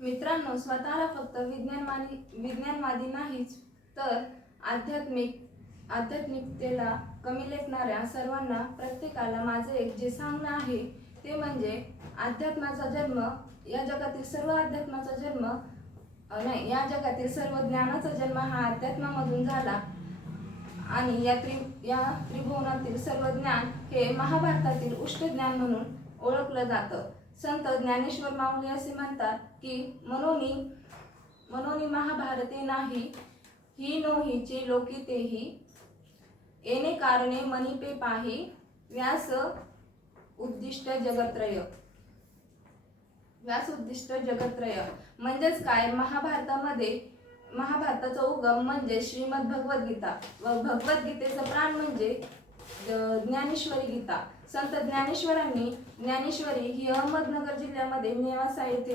मित्रांनो स्वतःला फक्त विज्ञानवादी विज्ञानवादी नाहीच तर आध्यात्मिक आध्यात्मिकतेला कमी लेखणाऱ्या सर्वांना प्रत्येकाला माझं एक जे सांगणं आहे ते म्हणजे अध्यात्माचा जन्म या जगातील सर्व अध्यात्माचा जन्म नाही या जगातील सर्व ज्ञानाचा जन्म हा अध्यात्मामधून झाला. आणि या त्रि या त्रिभुवनातील सर्व ज्ञान हे महाभारतातील उष्ट ज्ञान म्हणून ओळखलं जातं. संत ज्ञानेश्वर माऊली असे म्हणतात की मनोनी मनोनी महाभारते नाही ही नो हिचे लोकी तेही. येणे कारणे मनिपे पाही व्यास उद्दिष्ट जगत्रय. व्यास उद्दिष्ट जगत्रय. म्हणजेच काय? महाभारतामध्ये महाभारताचा उगम म्हणजे श्रीमद भगवद्गीता व भगवद्गीतेचं प्राण म्हणजे ज्ञानेश्वरी गीता. संत ज्ञानेश्वरांनी ज्ञानेश्वरी ही अहमदनगर जिल्ह्यामध्ये नेवासा येथे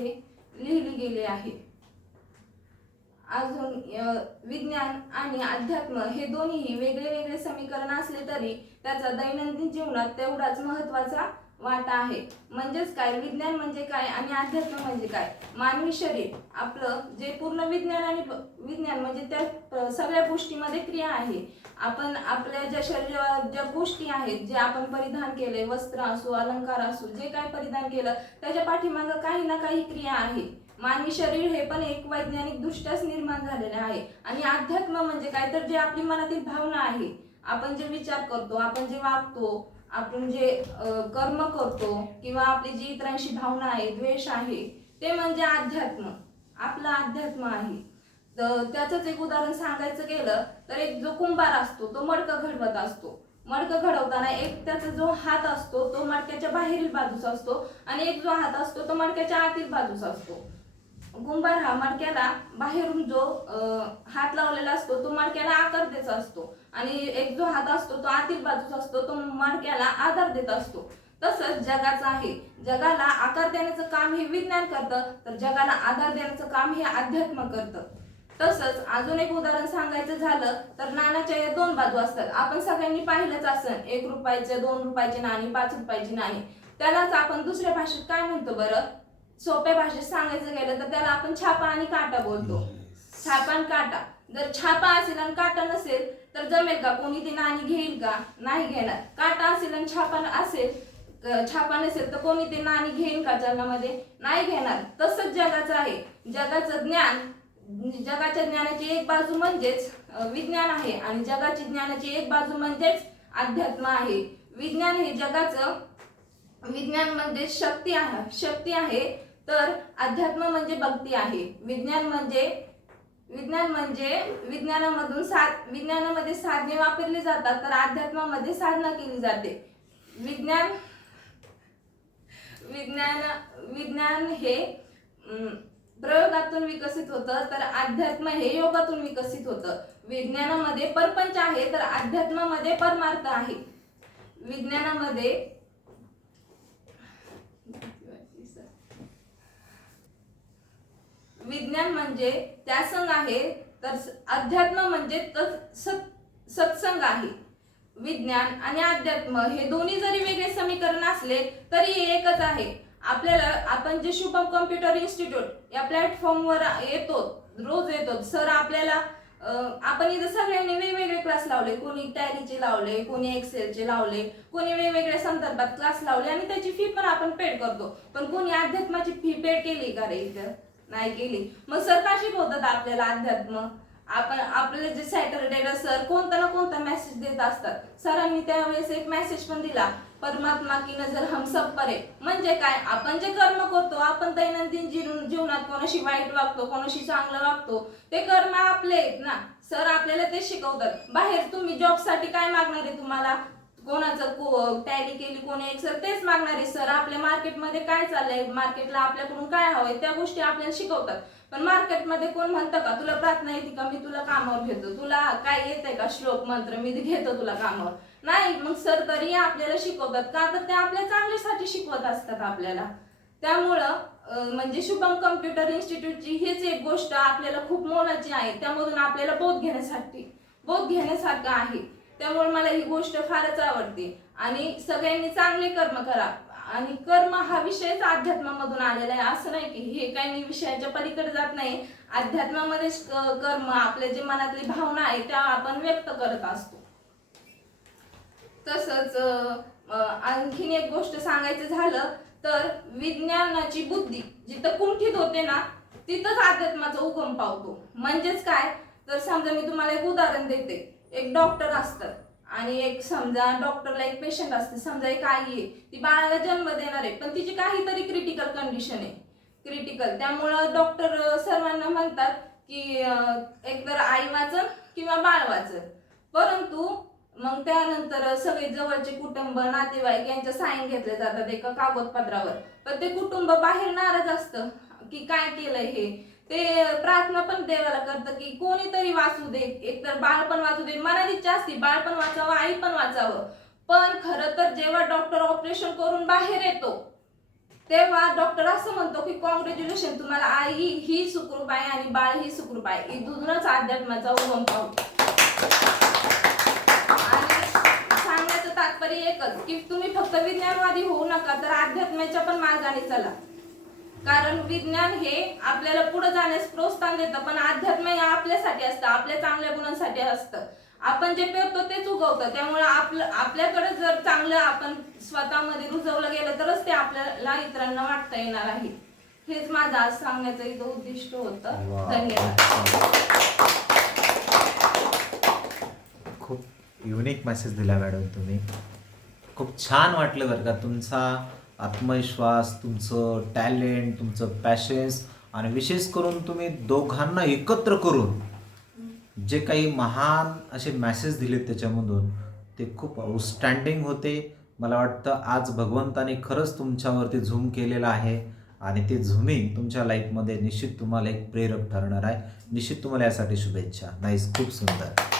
लिहिली गेली आहे. अजून विज्ञान आणि अध्यात्म हे दोन्ही वेगळे वेगळे समीकरण असले तरी त्याचा दैनंदिन जीवनात तेवढाच महत्त्वाचा वाटा आहे. म्हणजेच काय? विज्ञान म्हणजे काय आणि अध्यात्म म्हणजे काय? मानवी शरीर आपलं जे पूर्ण विज्ञान आणि विज्ञान म्हणजे त्या सगळ्या गोष्टीमध्ये क्रिया आहे. आपण आपल्या ज्या शरीरावर ज्या गोष्टी आहेत जे आपण परिधान केले वस्त्र असो अलंकार असो जे काय परिधान केलं त्याच्या पाठीमागं काही ना काही क्रिया आहे. मानवी शरीर हे पण एक वैज्ञानिक दृष्ट्याच निर्माण झालेले आहे. आणि अध्यात्म म्हणजे काय? तर जे आपली मनातील भावना आहे. आपण जे विचार करतो आपण जे वागतो आपण जे कर्म करतो किंवा आपली जी इतरांशी भावना आहे द्वेष आहे ते म्हणजे अध्यात्म. आपलं अध्यात्म आहे. तर त्याचंच एक उदाहरण सांगायचं गेलं तर एक जो कुंभार असतो तो मडकं घडवत असतो. मडकं घडवताना एक त्याचा जो हात असतो तो मडक्याच्या बाहेरील बाजूचा असतो आणि एक जो हात असतो तो मडक्याच्या आतील बाजूचा असतो. कुंभार हा मडक्याला बाहेरून जो हात लावलेला असतो तो मडक्याला आकार देत असतो. आणि एक जो हात असतो तो आतील बाजूचा असतो तो मडक्याला आधार देत असतो. तसंच जगाचं आहे. जगाला आकार देण्याचं काम हे विज्ञान करतं तर जगाला आधार देण्याचं काम हे अध्यात्म करतं. तसंच अजून एक उदाहरण सांगायचं झालं तर नाण्याच्या या दोन बाजू असतात. आपण सगळ्यांनी पाहिलंच असेल एक रुपयाचे दोन रुपयाची नाणी पाच रुपयाची नाणी. त्यालाच आपण दुसऱ्या भाषेत काय म्हणतो बरं? सोप्या भाषेत सांगायचं गेलं तर त्याला आपण छापा आणि काटा बोलतो. छापा आणि काटा. जर छापा असेल आणि काटा नसेल तर जमेल का? कोणी ती नाणी घेईल का? नाही घेणार. काटा असेल आणि छापा असेल छापा नसेल तर कोणी ते नाणी घेईल का चलनामध्ये नाही घेणार. तसंच जगाचं आहे. जगाचं ज्ञान जगाच्या ज्ञानाची एक बाजू म्हणजेच विज्ञान आहे. आणि जगाची ज्ञानाची एक बाजू म्हणजेच अध्यात्म आहे. विज्ञान हे जगाचं विज्ञान म्हणजे शक्ती आहे. शक्ती आहे तर अध्यात्म म्हणजे भक्ती आहे. विज्ञान म्हणजे विज्ञान म्हणजे विज्ञानामधून साध विज्ञानामध्ये साधने वापरली जातात तर अध्यात्मामध्ये साधना केली जाते. विज्ञान विज्ञान विज्ञान हे प्रयोगातून विकसित होतं तर अध्यात्म हे योगातून विकसित होतं. विज्ञानामध्ये परपंच आहे तर अध्यात्मामध्ये परमार्थ आहे. विज्ञानामध्ये विज्ञान म्हणजे त्यासंग आहे तर अध्यात्म म्हणजे सत सत्संग आहे. विज्ञान आणि अध्यात्म हे दोन्ही जरी वेगळे समीकरण असले तरी हे एकच आहे. आपल्याला आपण जे शुभम कम्प्युटर इन्स्टिट्यूट या प्लॅटफॉर्मवर येतो रोज येतो सर आपल्याला आपण इथं सगळ्यांनी वेगवेगळे क्लास लावले. कोणी टॅलीचे लावले कोणी एक्सेलचे लावले कोणी वेगवेगळ्या संदर्भात क्लास लावले आणि त्याची फी पण आपण पेड करतो. पण कोणी अध्यात्माची फी पेड केली का रे इथं? नाही केली. मग सर का शिकवतात आपल्याला अध्यात्म? आपण आपले जे सॅटरडेला सर कोणता ना कोणता मेसेज देत असतात. सरांनी त्यावेळेस एक मेसेज पण दिला परमात्मा की नजर हम सब परे. म्हणजे काय? आपण जे कर्म करतो आपण दैनंदिन जीवनात कोणाशी वाईट वागतो कोणाशी चांगलं वागतो ते कर्म आपले आहेत ना. सर आपल्याला ते शिकवतात. बाहेर तुम्ही जॉबसाठी काय मागणार आहे तुम्हाला? कोणाचं टॅली केली कोणी एक सर तेच मागणार. आहे सर आपल्या मार्केटमध्ये काय चाललंय? मार्केटला आपल्याकडून काय हवंय? त्या गोष्टी आपल्याला शिकवतात. पण मार्केटमध्ये कोण म्हणतं का तुला प्रार्थना येते का? मी तुला कामावर घेतो. तुला काय येतंय का? श्लोक मंत्र मी घेतो तुला कामावर. नाही मग सर तरी आपल्याला शिकवतात का? तर ते आपल्या चांगल्यासाठी शिकवत असतात आपल्याला. त्यामुळं म्हणजे शुभम कम्प्युटर इन्स्टिट्यूटची हीच एक गोष्ट आपल्याला खूप मोलाची आहे. त्यामधून आपल्याला बोध घेण्यासाठी बोध घेण्यासारखं आहे. त्यामुळे मला ही गोष्ट फारच आवडते. आणि सगळ्यांनी चांगले कर्म करा. आणि कर्म हा विषयच अध्यात्मामधून आलेला आहे. असं नाही की हे काही मी विषयाच्या पलीकडे जात नाही. अध्यात्मामध्येच कर्म आपले जे मनातली भावना आहे त्या आपण व्यक्त करत असतो. तसंच आणखीन एक गोष्ट सांगायचं झालं तर विज्ञानाची बुद्धी जिथं कुंठित होते ना तिथंच अध्यात्माचा उगम पावतो. म्हणजेच काय? तर समजा मी तुम्हाला एक उदाहरण देते. एक डॉक्टर असतात आणि एक समजा डॉक्टरला एक पेशंट असते. समजा एक आई आहे ती बाळाला जन्म देणार आहे पण तिची काहीतरी क्रिटिकल कंडिशन आहे. क्रिटिकल त्यामुळं डॉक्टर सर्वांना म्हणतात की एक एकतर आई वाचन किंवा बाळ वाचन. परंतु मग त्यानंतर सगळे जवळचे कुटुंब नातेवाईक यांच्या साईन घेतले जातात एका कागदपत्रावर. पण ते कुटुंब बाहेर नाराज असतं की काय केलंय हे? ते प्रार्थना पण देवाला करतं की कोणीतरी वाचू दे. एकतर बाळ पण वाचू दे. मनात इच्छा असते बाळ पण वाचावं आई पण वाचावं. पण खरं तर जेव्हा डॉक्टर ऑपरेशन करून बाहेर येतो तेव्हा डॉक्टर असं म्हणतो की कॉंग्रॅच्युलेशन तुम्हाला आई ही सुखरूप आहे आणि बाळ ही सुखरूप आहे इथूनच अध्यात्माचा उगम पाहू. आणि सांगण्याचं तात्पर्य एकच की तुम्ही फक्त विज्ञानवादी होऊ नका तर अध्यात्माच्या पण मार्गाने चला. विज्ञान हे आपल्याला पुढे जाण्यास प्रोत्साहन देतं पण अध्यात्म हे आपल्यासाठी असतं आपल्या चांगल्या गुणांसाठी असतं. आपण जे पेरतो तेच उगवतं. त्यामुळे आपलं आपल्याकडे जर चांगलं आपण स्वतःमध्ये रुजवलं गेलं तरच ते आपल्याला इतरांना वाटता येणार आहे. हेच माझं आज सांगण्याचं इथं उद्दिष्ट होतं. धन्यवाद. खूप युनिक मेसेज दिला मॅडम तुम्ही. खूप छान वाटलं बरं का तुमचा आत्मविश्वास तुमचं टॅलेंट तुमचं पॅशन्स आणि विशेष करून तुम्ही दोघांना एकत्र करून जे काही महान असे मॅसेज दिलेत त्याच्यामधून ते खूप आउटस्टँडिंग होते. मला वाटतं आज भगवंताने खरंच तुमच्यावरती झूम केलेलं आहे आणि ते झुमिंग तुमच्या लाईफमध्ये निश्चित तुम्हाला एक प्रेरक ठरणार आहे. निश्चित तुम्हाला यासाठी शुभेच्छा. नाईस खूप सुंदर.